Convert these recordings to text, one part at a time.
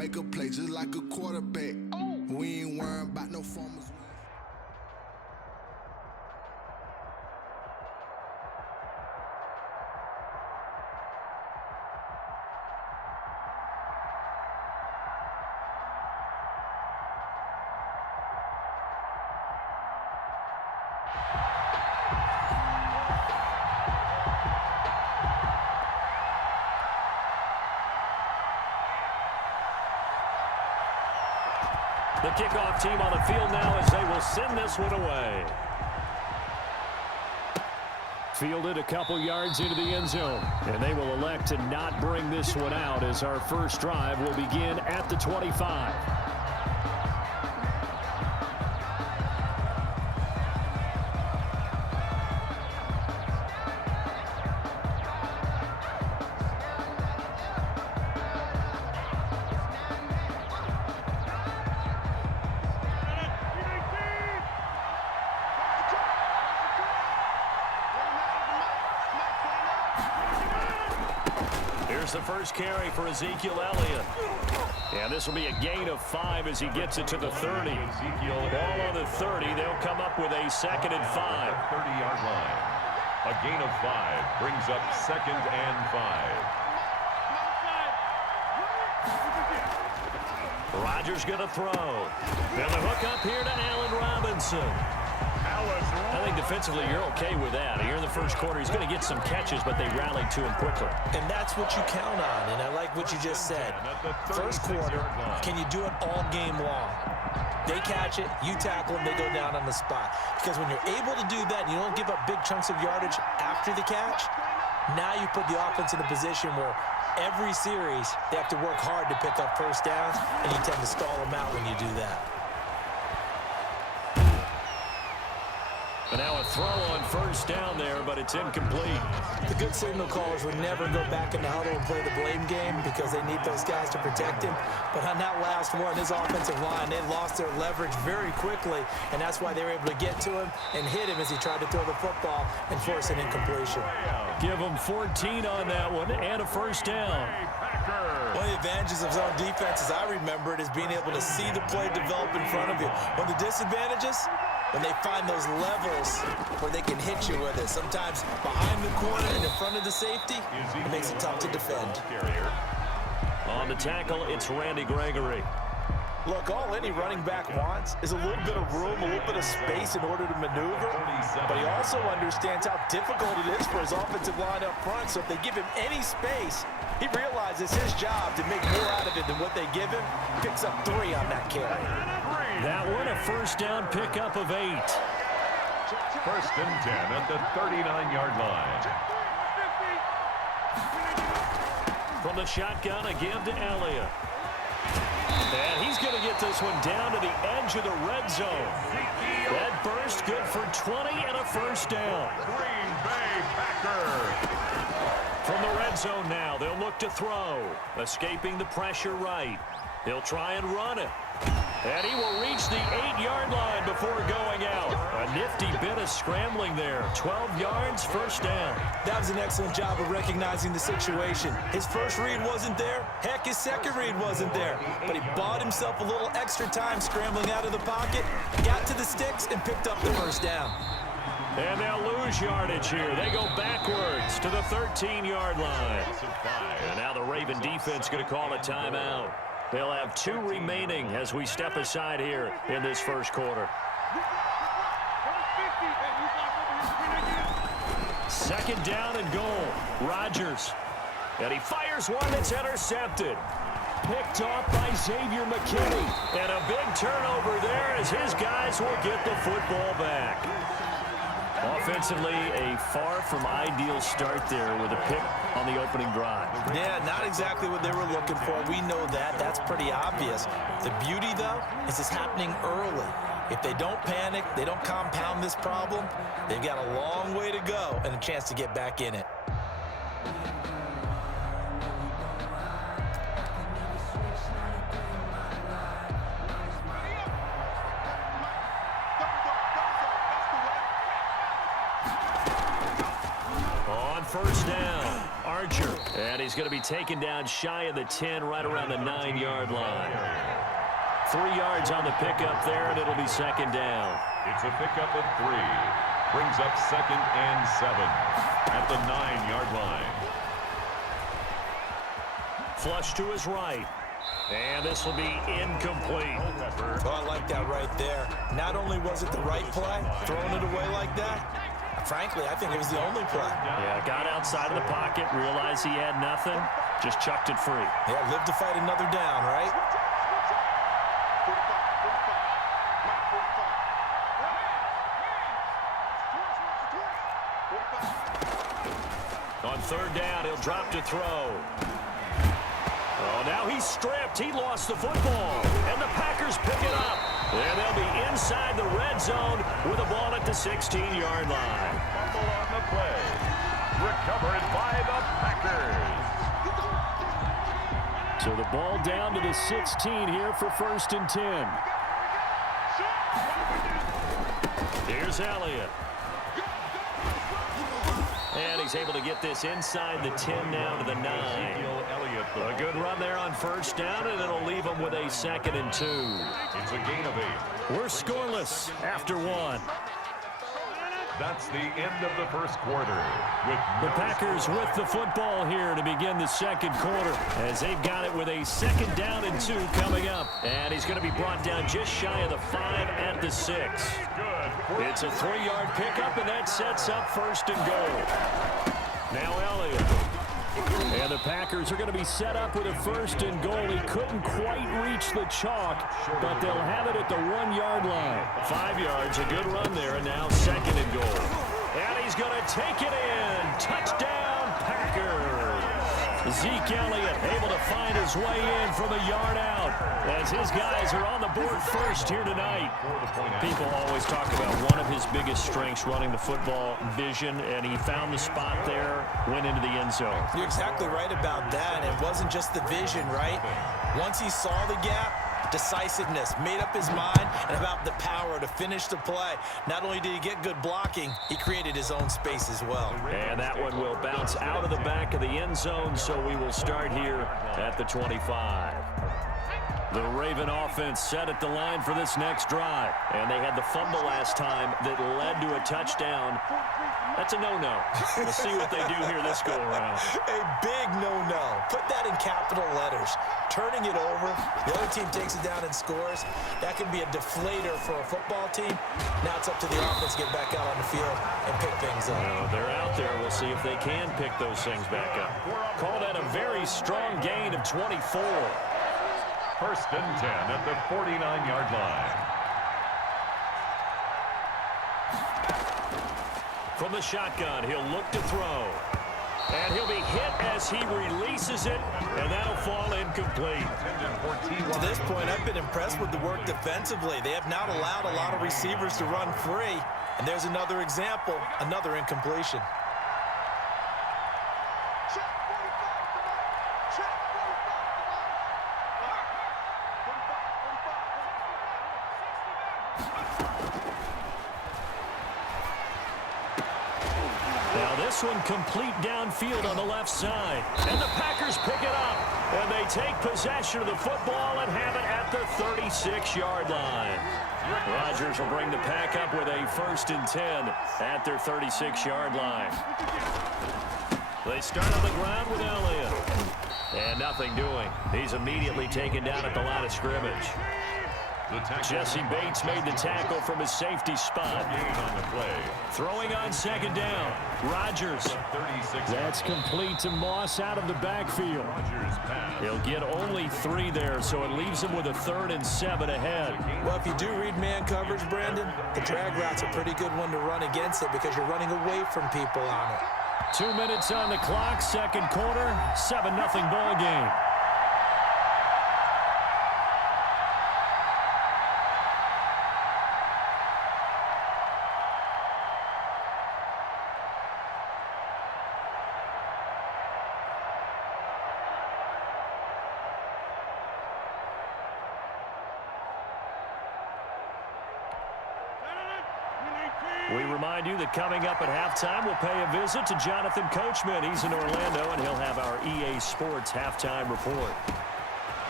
make a play just like a quarterback. We ain't worrying about no formers. The kickoff team on the field now as they will send this one away. Fielded a couple yards into the end zone. And they will elect to not bring this one out as our first drive will begin at the 25. Here's the first carry for Ezekiel Elliott. And this will be a gain of 5 as he gets it to the 30. Ball on the 30. They'll come up with a 2nd and 5. 30-yard line. A gain of 5 brings up 2nd and 5. Rodgers going to throw. And the hook up here to Allen Robinson. I think defensively you're okay with that. Here in the first quarter, he's going to get some catches, but they rallied to him quickly. And that's what you count on, and I like what you just said. First quarter, can you do it all game long? They catch it, you tackle them, they go down on the spot. Because when you're able to do that and you don't give up big chunks of yardage after the catch, now you put the offense in a position where every series they have to work hard to pick up first downs, and you tend to stall them out when you do that. And now a throw on first down there, but it's incomplete. The good signal callers would never go back in the huddle and play the blame game because they need those guys to protect him. But on that last one, his offensive line, they lost their leverage very quickly, and that's why they were able to get to him and hit him as he tried to throw the football and force an incompletion. Give him 14 on that one and a first down. One of the advantages of zone defense, as I remember it, is being able to see the play develop in front of you. One of the disadvantages, when they find those levels where they can hit you with it. Sometimes behind the corner and in front of the safety, it makes it tough to defend. On the tackle, it's Randy Gregory. Look, all any running back wants is a little bit of room, a little bit of space in order to maneuver. But he also understands how difficult it is for his offensive line up front. So if they give him any space, he realizes his job to make more out of it than what they give him. Picks up 3 on that carry. That one a first down pickup of 8. 1st and 10 at the 39-yard line. From the shotgun, a give to Elliott. And he's going to get this one down to the edge of the red zone. That burst good for 20 and a first down. Green Bay Packers. From the red zone now, they'll look to throw. Escaping the pressure right. He'll try and run it. And he will reach the 8-yard line before going out. A nifty bit of scrambling there. 12 yards, first down. That was an excellent job of recognizing the situation. His first read wasn't there. Heck, his second read wasn't there. But he bought himself a little extra time scrambling out of the pocket, got to the sticks, and picked up the first down. And they'll lose yardage here. They go backwards to the 13-yard line. And now the Raven defense going to call a timeout. They'll have 2 remaining as we step aside here in this first quarter. 2nd down and goal. Rodgers. And he fires one that's intercepted. Picked off by Xavier McKinney. And a big turnover there as his guys will get the football back. Offensively, a far from ideal start there with a pick on the opening drive. Yeah, not exactly what they were looking for. We know that. That's pretty obvious. The beauty, though, is it's happening early. If they don't panic, they don't compound this problem, they've got a long way to go and a chance to get back in it. First down, Charger. And he's going to be taken down shy of the 10, right around the 9-yard line. 3 yards on the pickup there, and it'll be second down. It's a pickup of 3. Brings up 2nd and 7 at the 9-yard line. Flush to his right. And this will be incomplete. Oh, I like that right there. Not only was it the right play, throwing it away like that, frankly, I think it was the only play. Yeah, got outside of the pocket, realized he had nothing, just chucked it free. Yeah, live to fight another down, right? On 3rd down, he'll drop to throw. Oh, now he's stripped. He lost the football. And the Packers pick it up. And they'll be inside the red zone with the ball at the 16-yard line. Fumble on the play. Recovered by the Packers. So the ball down to the 16 here for 1st and 10. Here's Elliott. And he's able to get this inside the 10 now to the 9. A good run there on 1st down, and it'll leave him with a 2nd and 2. It's a gain of 8. We're scoreless after 1. That's the end of the 1st quarter. The Packers with the football here to begin the 2nd quarter as they've got it with a 2nd down and 2 coming up. And he's going to be brought down just shy of the 5 at the 6. It's a 3-yard pickup, and that sets up 1st and goal. Now Elliott. And the Packers are going to be set up with a 1st and goal. He couldn't quite reach the chalk, but they'll have it at the 1-yard line. 5 yards, a good run there, and now 2nd and goal. And he's going to take it in. Touchdown, Packers. Zeke Elliott able to find his way in from a yard out as his guys are on the board first here tonight. People always talk about one of his biggest strengths, running the football, vision, and he found the spot there, went into the end zone. You're exactly right about that. It wasn't just the vision, right? Once he saw the gap, decisiveness, made up his mind, and about the power to finish the play. Not only did he get good blocking, he created his own space as well. And that one will bounce out of the back of the end zone, so we will start here at the 25. The Raven offense set at the line for this next drive. And they had the fumble last time that led to a touchdown. That's a no-no. We'll see what they do here this go-around. A big no-no. Put that in capital letters. Turning it over, the other team takes it down and scores. That can be a deflator for a football team. Now it's up to the offense to get back out on the field and pick things up. Well, they're out there. We'll see if they can pick those things back up. Call that a very strong gain of 24. 1st and 10 at the 49-yard line. From the shotgun, he'll look to throw. And he'll be hit as he releases it, and that'll fall incomplete. To this point, I've been impressed with the work defensively. They have not allowed a lot of receivers to run free. And there's another example, another incompletion. This one complete downfield on the left side. And the Packers pick it up. And they take possession of the football and have it at the 36-yard line. Rodgers will bring the Pack up with a 1st and 10 at their 36-yard line. They start on the ground with Elliott. And nothing doing. He's immediately taken down at the line of scrimmage. Jesse Bates made the tackle from his safety spot. On the play. Throwing on 2nd down. Rodgers. That's complete to Moss out of the backfield. He'll get only 3 there, so it leaves him with a 3rd and 7 ahead. Well, if you do read man coverage, Brandon, the drag route's a pretty good one to run against it because you're running away from people on it. 2 minutes on the clock, 2nd quarter, 7-0 ball game. We remind you that coming up at halftime, we'll pay a visit to Jonathan Coachman. He's in Orlando, and he'll have our EA Sports halftime report.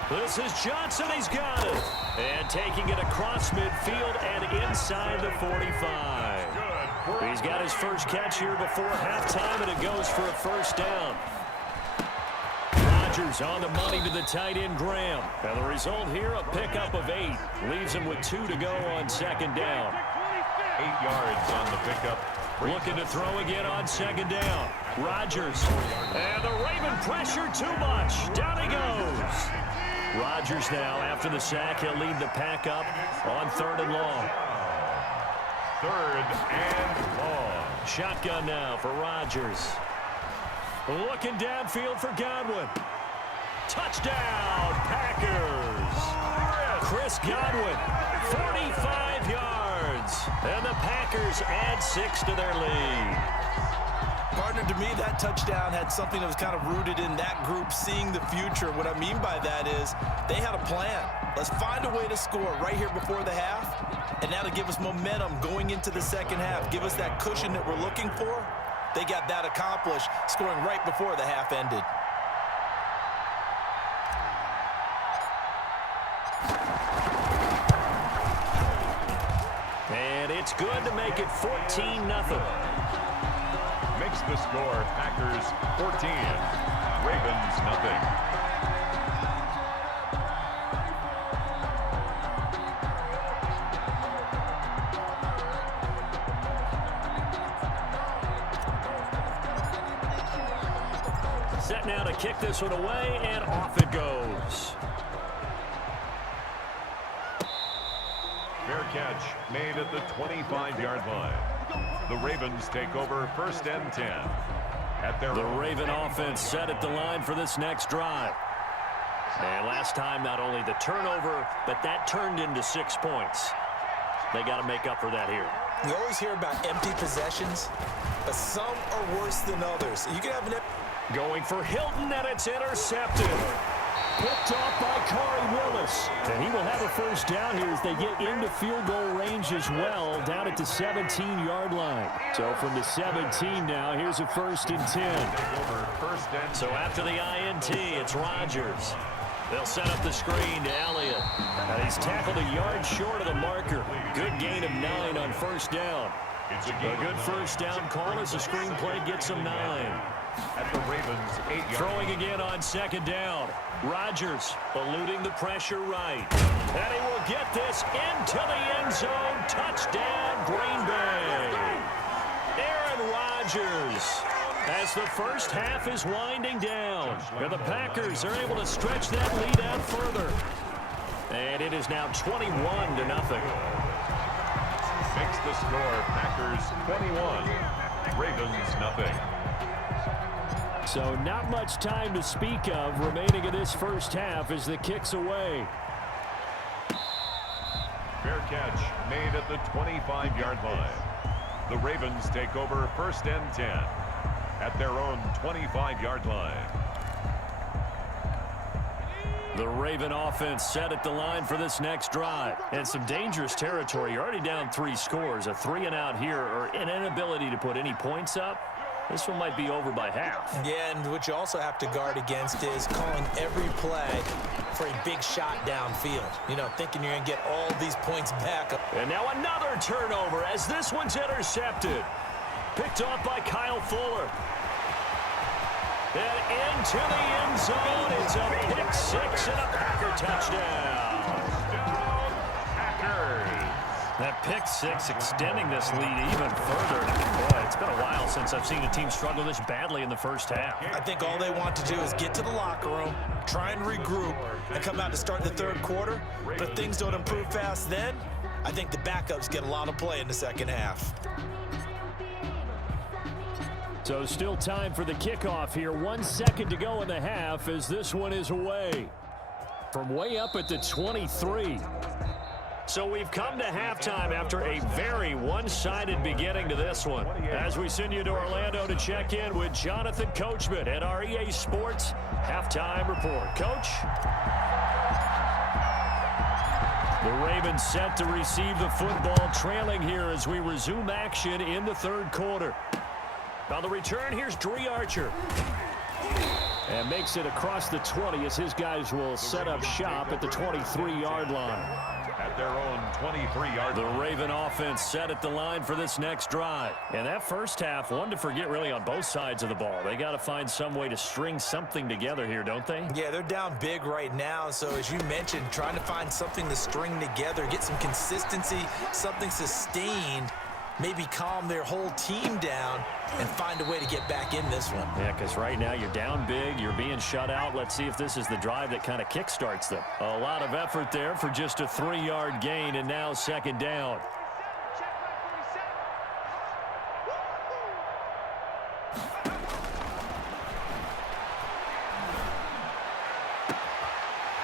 This is Johnson. He's got it. And taking it across midfield and inside the 45. He's got his first catch here before halftime, and it goes for a first down. Rodgers on the money to the tight end, Graham. And the result here, a pickup of 8. Leaves him with 2 to go on second down. 8 yards on the pickup. Looking to throw again on second down. Rodgers. And the Raven pressure too much. Down he goes. Rodgers now, after the sack, he'll lead the pack up on 3rd and long. 3rd and long. Shotgun now for Rodgers. Looking downfield for Godwin. Touchdown, Packers. Chris Godwin, 45 yards. And the Packers add 6 to their lead. Partner, to me, that touchdown had something that was kind of rooted in that group seeing the future. What I mean by that is they had a plan. Let's find a way to score right here before the half. And now to give us momentum going into the second half, give us that cushion that we're looking for. They got that accomplished, scoring right before the half ended. And it's good to make it 14-0. Makes the score Packers 14, Ravens nothing. Set now to kick this one away, and off it goes. Fair catch made at the 25-yard line. The Ravens take over 1st and 10. The Raven offense set at the line for this next drive. And last time, not only the turnover, but that turned into 6 points. They got to make up for that here. We always hear about empty possessions, but some are worse than others. You can have an going for Hilton, and it's intercepted. Picked off by Khari Willis. And he will have a first down here as they get into field goal range as well, down at the 17-yard line. So from the 17 now, here's a 1st and 10. So after the INT, it's Rodgers. They'll set up the screen to Elliott. And he's tackled a yard short of the marker. Good gain of 9 on first down. A good first down call as the screen play gets him 9. At the Ravens 8-yard. Throwing again on second down. Rodgers eluding the pressure right. And he will get this into the end zone. Touchdown, Green Bay. Aaron Rodgers. As the first half is winding down, and the Packers are able to stretch that lead out further. And it is now 21-0. Makes the score Packers 21, Ravens nothing. So not much time to speak of remaining in this first half as the kick's away. Fair catch made at the 25-yard line. The Ravens take over 1st and 10 at their own 25-yard line. The Raven offense set at the line for this next drive. And some dangerous territory. You're already down 3 scores. A 3-and-out here, or an inability to put any points up. This one might be over by half. Yeah, and what you also have to guard against is calling every play for a big shot downfield. You know, thinking you're going to get all these points back. And now another turnover as this one's intercepted. Picked off by Kyle Fuller. And into the end zone. It's a pick 6 and a Packer touchdown. Packers. That pick 6 extending this lead even further. Boy, it's been a while since I've seen a team struggle this badly in the first half. I think all they want to do is get to the locker room, try and regroup, and come out to start the third quarter. But if things don't improve fast then, I think the backups get a lot of play in the second half. So still time for the kickoff here. 1 second to go in the half as this one is away. From way up at the 23. So we've come to halftime after a very one-sided beginning to this one. As we send you to Orlando to check in with Jonathan Coachman at our EA Sports Halftime Report. Coach? The Ravens set to receive the football, trailing here as we resume action in the third quarter. On the return, here's Dre Archer. And makes it across the 20 as his guys will set up shop at the 23-yard line. At their own 23-yard line. The Raven offense set at the line for this next drive. And that first half, one to forget really on both sides of the ball. They got to find some way to string something together here, don't they? Yeah, they're down big right now. So as you mentioned, trying to find something to string together, get some consistency, something sustained, maybe calm their whole team down and find a way to get back in this one. Yeah, because right now you're down big, you're being shut out. Let's see if this is the drive that kind of kickstarts them. A lot of effort there for just a 3-yard gain, and now second down.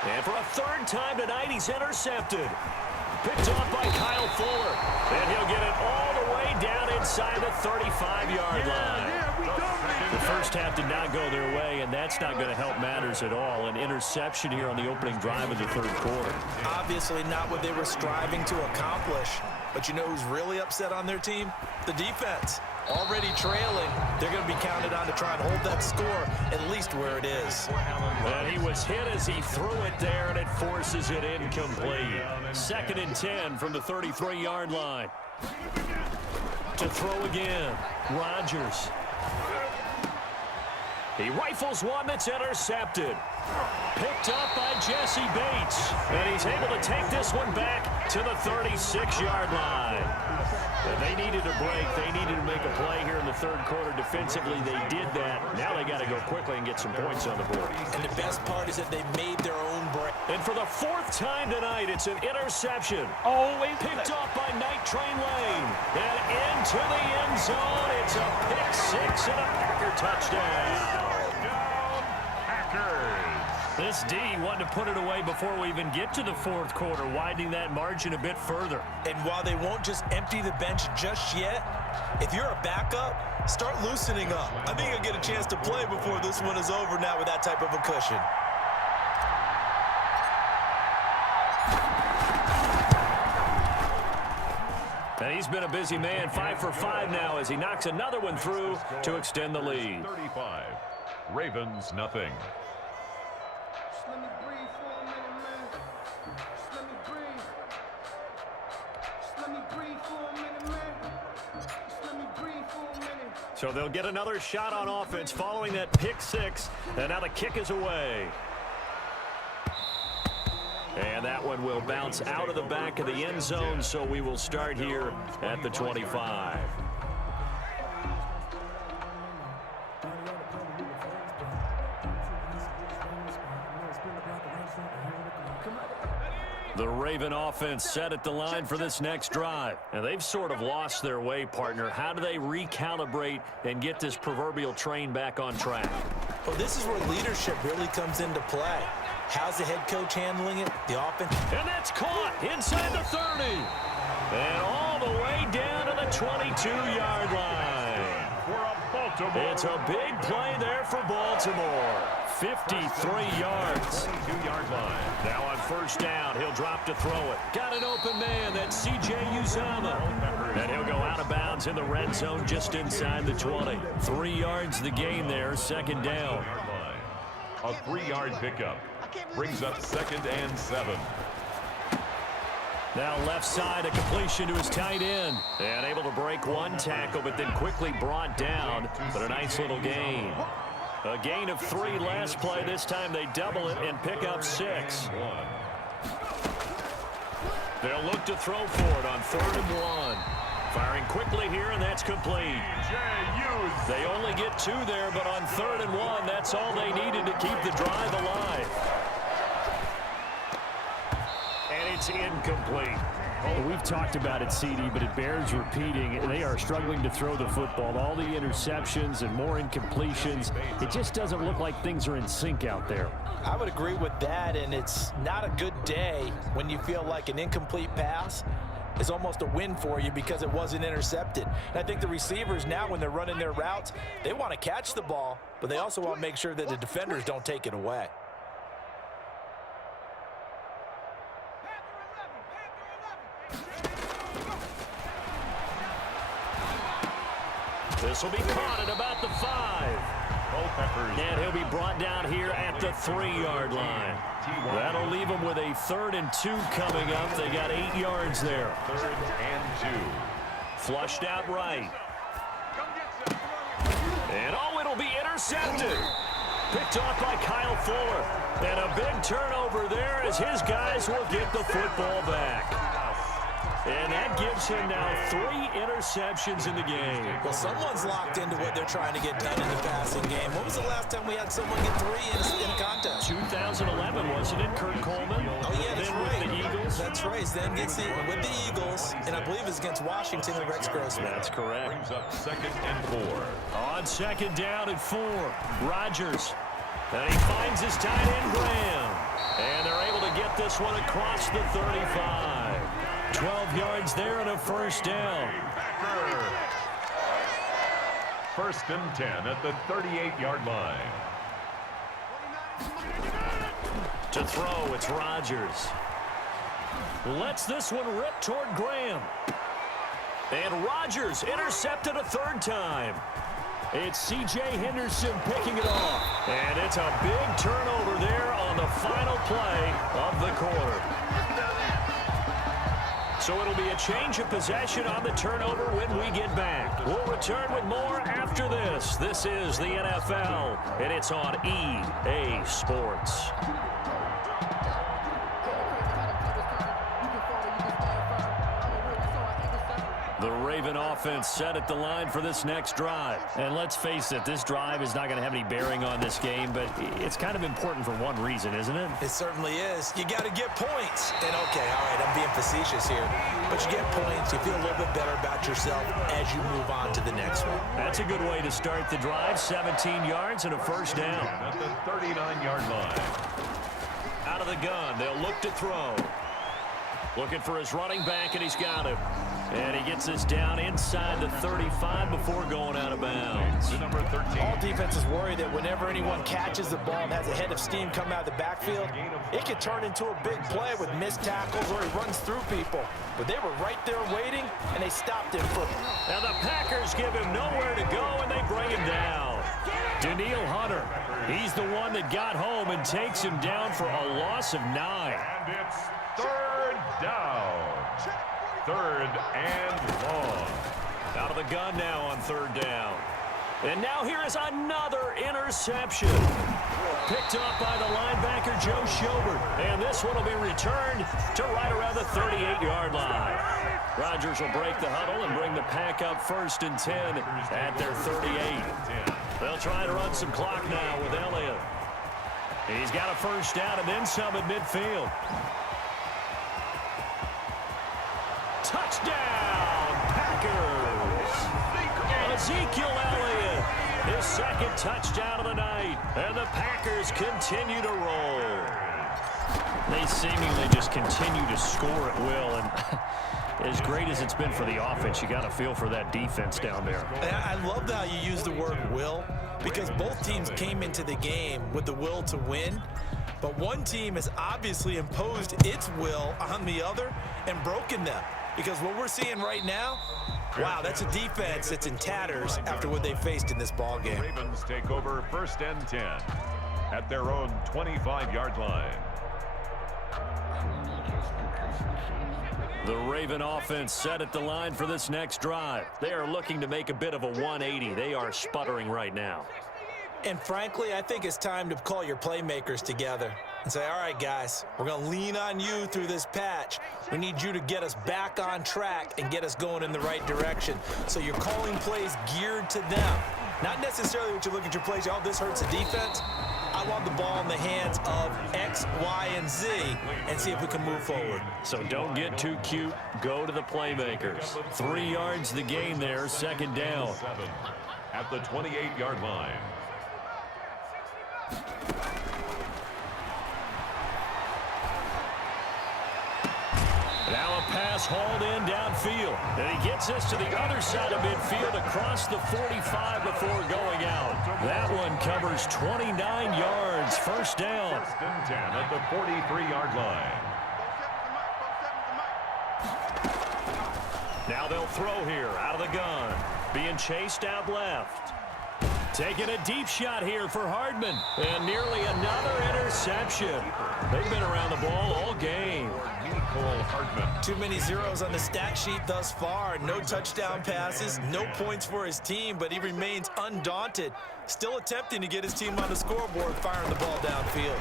And for a third time tonight, he's intercepted. Picked off by Kyle Fuller. And he'll get it all the way down inside the 35-yard line. The first half did not go their way, and that's not going to help matters at all. An interception here on the opening drive of the third quarter. Obviously not what they were striving to accomplish. But you know who's really upset on their team? The defense. Already trailing, they're going to be counted on to try and hold that score at least where it is. And he was hit as he threw it there, and it forces it incomplete. 2nd and 10 from the 33-yard line. To throw again, Rodgers. He rifles one that's intercepted. Picked up by Jesse Bates. And he's able to take this one back to the 36-yard line. And they needed a break. They needed to make a play here in the third quarter. Defensively, they did that. Now they got to go quickly and get some points on the board. And the best part is that they made their own break. And for the 4th time tonight, it's an interception. Always picked off by Night Train Lane. And into the end zone. It's a pick six and a Packer touchdown. This D wanted to put it away before we even get to the fourth quarter, widening that margin a bit further. And while they won't just empty the bench just yet, if you're a backup, start loosening up. I think you'll get a chance to play before this one is over now with that type of a cushion. And he's been a busy man, 5 for 5 now as he knocks another one through to extend the lead. 35, Ravens nothing. Let me breathe for a minute, man. Just let me breathe. Just let me breathe for a minute, man. Just let me breathe for a minute. So they'll get another shot on offense following that pick six. And now the kick is away. And that one will bounce out of the back of the end zone, so we will start here at the 25. The Raven offense set at the line for this next drive. And they've sort of lost their way, partner. How do they recalibrate and get this proverbial train back on track? Well, this is where leadership really comes into play. How's the head coach handling it? The offense. And that's caught inside the 30. And all the way down to the 22-yard line. It's a big play there for Baltimore. 53 yards. 22-yard line. Now on first down, he'll drop to throw it. Got an open man, that's C.J. Uzomah. And he'll go out of bounds in the red zone just inside the 20. 3 yards the gain there, second down. A 3-yard pickup brings up 2nd and 7. Now left side, a completion to his tight end. And able to break one tackle, but then quickly brought down. But a nice little gain. A gain of 3 last play. This time they double it and pick up 6. They'll look to throw for it on 3rd and 1. Firing quickly here, and that's complete. They only get 2 there, but on 3rd and 1, that's all they needed to keep the drive alive. And it's incomplete. We've talked about it, CD, but it bears repeating. They are struggling to throw the football. All the interceptions and more incompletions. It just doesn't look like things are in sync out there. I would agree with that, and it's not a good day when you feel like an incomplete pass is almost a win for you because it wasn't intercepted. And I think the receivers now, when they're running their routes, they want to catch the ball, but they also want to make sure that the defenders don't take it away. This will be caught at about the 5. And he'll be brought down here at the 3-yard line. That'll leave them with a 3rd and 2 coming up. They got 8 yards there. 3rd and 2. Flushed out right. And oh, it'll be intercepted. Picked off by Kyle Fuller. And a big turnover there as his guys will get the football back. And that gives him now 3 interceptions in the game. Well, someone's locked into what they're trying to get done in the passing game. When was the last time we had someone get 3 in a contest? 2011, wasn't it? Kurt Coleman. Oh, yeah, that's then right. With the Eagles. That's right. Then gets with the Eagles, and I believe it's against Washington with Rex Grossman. That's correct. Brings up 2nd and 4. On 2nd down and 4, Rodgers. And he finds his tight end, Graham. And they're able to get this one across the 35. 12 yards there and a 1st down. 1st and 10 at the 38-yard line. To throw, it's Rodgers. Lets this one rip toward Graham. And Rodgers intercepted a 3rd time. It's C.J. Henderson picking it off. And it's a big turnover there on the final play of the quarter. So it'll be a change of possession on the turnover when we get back. We'll return with more after this. This is the NFL, and it's on EA Sports. The Raven offense set at the line for this next drive. And let's face it, this drive is not going to have any bearing on this game, but it's kind of important for one reason, isn't it? It certainly is. You got to get points. And okay, all right, I'm being facetious here. But you get points, you feel a little bit better about yourself as you move on to the next one. That's a good way to start the drive. 17 yards and a 1st down. At the 39-yard line. Out of the gun, they'll look to throw. Looking for his running back, and he's got him. And he gets this down inside the 35 before going out of bounds. To number 13. All defenses worry that whenever anyone catches the ball and has a head of steam come out of the backfield, it can turn into a big play with missed tackles or he runs through people. But they were right there waiting, and they stopped him for... Now the Packers give him nowhere to go, and they bring him down. Danielle Hunter, he's the one that got home and takes him down for a loss of 9. And it's 3rd down. 3rd and long. Out of the gun now on 3rd down. And now here is another interception. Picked up by the linebacker, Joe Schobert. And this one will be returned to right around the 38-yard line. Rodgers will break the huddle and bring the Pack up 1st and 10 at their 38. They'll try to run some clock now with Elliott. He's got a 1st down and then some at midfield. Touchdown, Packers! Ezekiel Elliott, his 2nd touchdown of the night, and the Packers continue to roll. They seemingly just continue to score at will, and as great as it's been for the offense, you got to feel for that defense down there. I love how you use the word will, because both teams came into the game with the will to win. But one team has obviously imposed its will on the other and broken them. Because what we're seeing right now, wow, that's a defense that's in tatters after what they faced in this ball game. The Ravens take over 1st and 10 at their own 25-yard line. The Raven offense set at the line for this next drive. They are looking to make a bit of a 180. They are sputtering right now. And frankly, I think it's time to call your playmakers together and say, all right, guys, we're going to lean on you through this patch. We need you to get us back on track and get us going in the right direction. So you're calling plays geared to them. Not necessarily what you look at your plays, oh, this hurts the defense. I want the ball in the hands of X, Y, and Z and see if we can move forward. So don't get too cute. Go to the playmakers. 3 yards the gain there, 2nd down. At the 28-yard line. Now a pass hauled in downfield. And he gets this to the other side of midfield across the 45 before going out. That one covers 29 yards. 1st down. 1st and 10 at the 43-yard line. Now they'll throw here out of the gun. being chased out left. Taking a deep shot here for Hardman. And nearly another interception. They've been around the ball all game. Cole Hardman. Too many zeros on the stat sheet thus far. No touchdown passes, no points for his team, but he remains undaunted. Still attempting to get his team on the scoreboard, firing the ball downfield.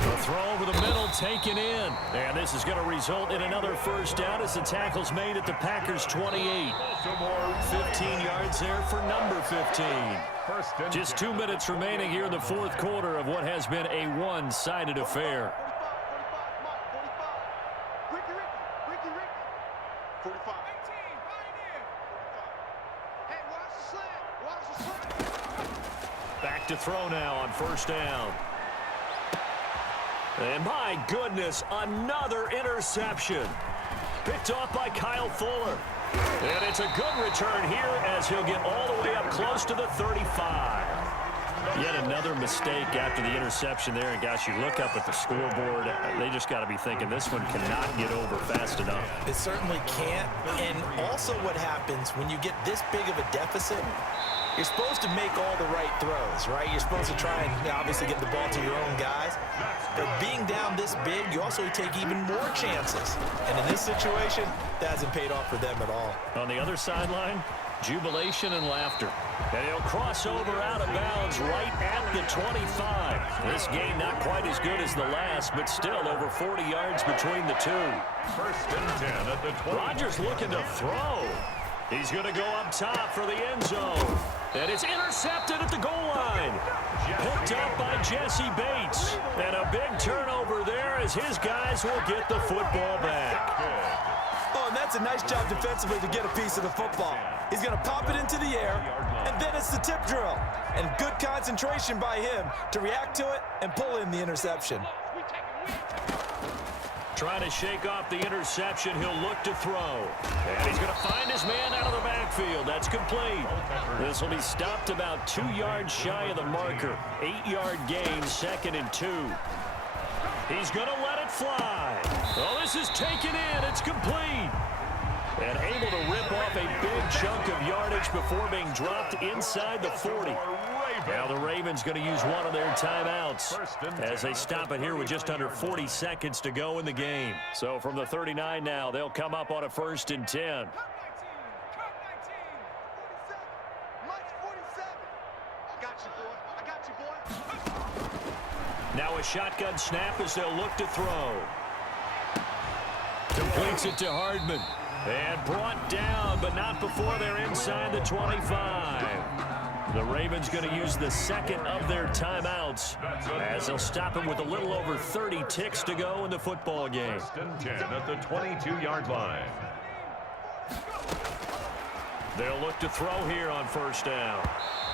The throw over the middle taken in. And this is going to result in another first down as the tackle's made at the Packers' 28. 15 yards there for number 15. Just 2 minutes remaining here in the fourth quarter of what has been a one-sided affair. 45. Back to throw now on first down. And my goodness, another interception. Picked off by Kyle Fuller. And it's a good return here as he'll get all the way up close to the 35. Yet another mistake after the interception there. And gosh, you look up at the scoreboard, they just got to be thinking this one cannot get over fast enough. It certainly can't. And also what happens when you get this big of a deficit, you're supposed to make all the right throws, right? You're supposed to try and obviously get the ball to your own guys. But being down this big, you also take even more chances. And in this situation, that hasn't paid off for them at all. On the other sideline, jubilation and laughter. And he'll cross over out of bounds right at the 25. This game not quite as good as the last, but still over 40 yards between the two. First and 10 at the 20. Rodgers looking to throw. He's going to go up top for the end zone. And it's intercepted at the goal line. Picked up by Jesse Bates. And a big turnover there as his guys will get the football back. Oh, and that's a nice job defensively to get a piece of the football. He's going to pop it into the air, and then it's the tip drill. And good concentration by him to react to it and pull in the interception. Trying to shake off the interception, he'll look to throw. And he's going to find his man out of the backfield. That's complete. This will be stopped about 2 yards shy of the marker. 8-yard gain, 2nd and 2. He's going to let it fly. Well, this is taken in. It's complete. And able to rip off a big chunk of yardage before being dropped inside the 40. Now the Ravens going to use one of their timeouts as they stop it here with just under 40 seconds to go in the game. So from the 39 now, they'll come up on a 1st and 10. Now a shotgun snap as they'll look to throw. Completes it to Hardman. And brought down, but not before they're inside the 25. The Ravens going to use the second of their timeouts as they'll stop him with a little over 30 ticks to go in the football game. 1st and 10 at the 22-yard line. They'll look to throw here on first down.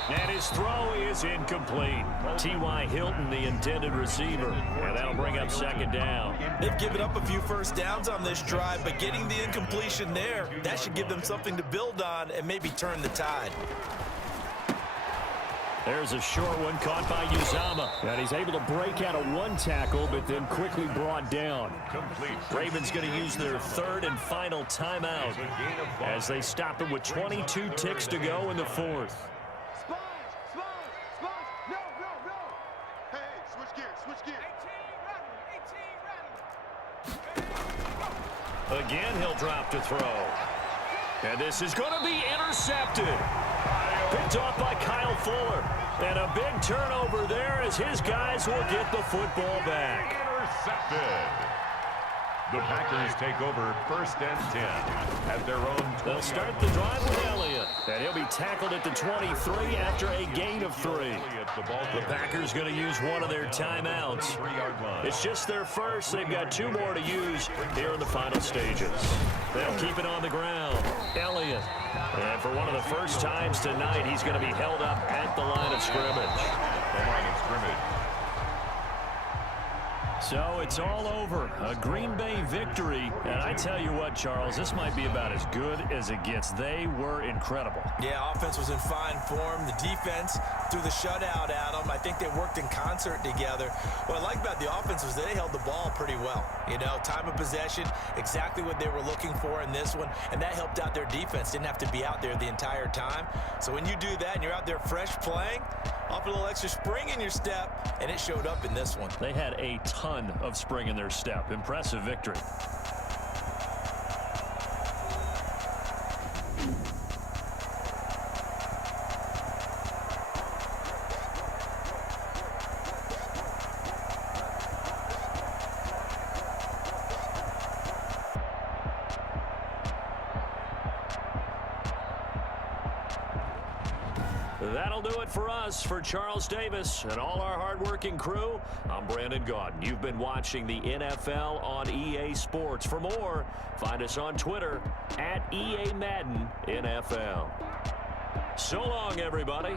And his throw is incomplete. T.Y. Hilton, the intended receiver. And that'll bring up 2nd down. They've given up a few first downs on this drive, but getting the incompletion there, that should give them something to build on and maybe turn the tide. There's a short one caught by Uzama. And he's able to break out of one tackle, but then quickly brought down. Ravens going to use their 3rd and final timeout as they stop him with 22 ticks to go in the 4th. Again, he'll drop to throw. And this is going to be intercepted. Picked off by Kyle Fuller. And a big turnover there as his guys will get the football back. Intercepted. The Packers take over 1st and 10 at their own 20. They'll start the drive with Elliott. And he'll be tackled at the 23 after a gain of 3. The Packers going to use one of their timeouts. It's just their first. They've got 2 more to use here in the final stages. They'll keep it on the ground. Elliott. And for one of the first times tonight, he's going to be held up at the line of scrimmage. The line of scrimmage. So it's all over. A Green Bay victory. And I tell you what, Charles, this might be about as good as it gets. They were incredible. Yeah, offense was in fine form. The defense threw the shutout at them. I think they worked in concert together. What I like about the offense was they held the ball pretty well. You know, time of possession, exactly what they were looking for in this one. And that helped out their defense. Didn't have to be out there the entire time. So when you do that and you're out there fresh playing, off a little extra spring in your step, and it showed up in this one. They had a ton of spring in their step. Impressive victory. That'll do it for us. For Charles Davis and all our hardworking crew, I'm Brandon Gaudin. You've been watching the NFL on EA Sports. For more, find us on Twitter @EA Madden NFL. So long, everybody.